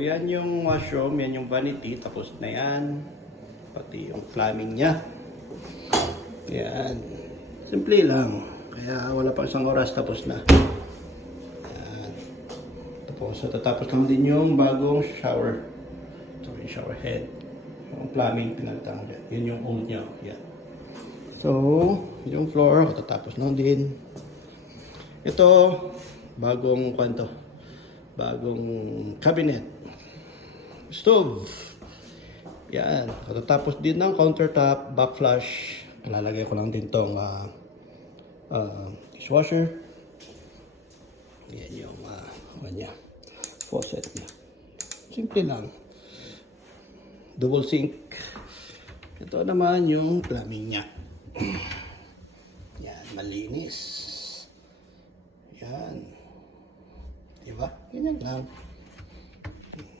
Yan yung washroom, yan yung vanity, tapos na yan. Pati yung plumbing niya. Yan. Simple lang. Kaya wala pa isang oras, tapos na. Yan. Tapos natatapos lang din yung bagong shower. So yung shower head. Yung plumbing pinalitan ko dyan. Yun yung old niya. Yan. So, yung floor, katatapos lang din. Ito, bagong kwanto. Bagong cabinet. Stove. Yan. Katatapos din ng countertop, backflush. Lalagay ko lang din tong dishwasher. Yan yung faucet niya. Simple lang. Double sink. Ito naman yung plumbing niya. Yan, malinis. Yan. Diba? Ganyan lang.